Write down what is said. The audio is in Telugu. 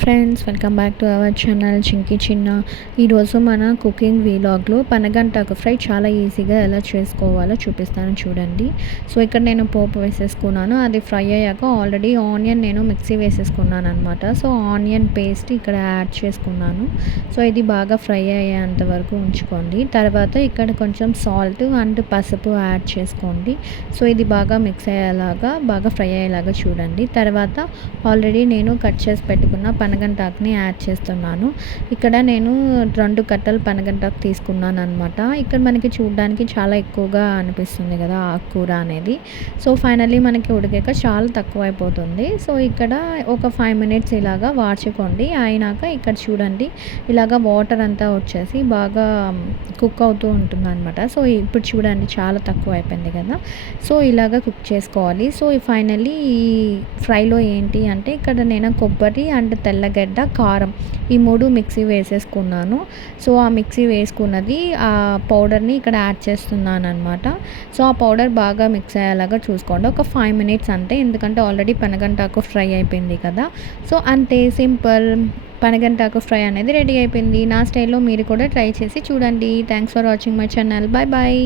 Friends, welcome back to our channel Chinki చిన్న. ఈరోజు మన కుకింగ్ వీలాగ్లో పనగంటాకు ఫ్రై చాలా ఈజీగా ఎలా చేసుకోవాలో చూపిస్తాను చూడండి. సో ఇక్కడ నేను పోపు వేసేసుకున్నాను. అది ఫ్రై అయ్యాక ఆల్రెడీ ఆనియన్ నేను మిక్సీ వేసేసుకున్నాను అనమాట. సో ఆనియన్ పేస్ట్ ఇక్కడ యాడ్ చేసుకున్నాను. సో ఇది బాగా ఫ్రై అయ్యేంత వరకు ఉంచుకోండి. తర్వాత ఇక్కడ కొంచెం సాల్ట్ అండ్ పసుపు యాడ్ చేసుకోండి. సో ఇది బాగా మిక్స్ అయ్యేలాగా బాగా ఫ్రై అయ్యేలాగా చూడండి. తర్వాత ఆల్రెడీ నేను కట్ చేసి పెట్టుకున్న పనగంటాకుని యాడ్ చేస్తున్నాను. ఇక్కడ నేను 2 కట్టలు పనగంటాకు తీసుకున్నాను అనమాట. ఇక్కడ మనకి చూడడానికి చాలా ఎక్కువగా అనిపిస్తుంది కదా ఆకుకూర అనేది. సో ఫైనల్లీ మనకి ఉడికాక చాలా తక్కువ అయిపోతుంది. సో ఇక్కడ ఒక 5 మినిట్స్ ఇలాగా వాడ్చుకోండి. అయినాక ఇక్కడ చూడండి ఇలాగా వాటర్ అంతా వచ్చేసి బాగా కుక్ అవుతూ ఉంటుంది అనమాట. సో ఇప్పుడు చూడండి చాలా తక్కువ అయిపోయింది కదా. సో ఇలాగా కుక్ చేసుకోవాలి. సో ఫైనల్లీ ఈ ఫ్రైలో ఏంటి అంటే ఇక్కడ నేను కొబ్బరి అండ్ తెల్లగడ్డ, కారం ఈ 3 మిక్సీ వేసేసుకున్నాను. సో ఆ మిక్సీ వేసుకున్నది ఆ పౌడర్ని ఇక్కడ యాడ్ చేస్తున్నాను అనమాట. సో ఆ పౌడర్ బాగా మిక్స్ అయ్యేలాగా చూసుకోండి. ఒక 5 మినిట్స్ అంతే, ఎందుకంటే ఆల్రెడీ పనగంటాకు ఫ్రై అయిపోయింది కదా. సో అంతే, సింపుల్ పనగంటాకు ఫ్రై అనేది రెడీ అయిపోయింది. నా స్టైల్లో మీరు కూడా ట్రై చేసి చూడండి. Thanks for watching my channel. Bye bye.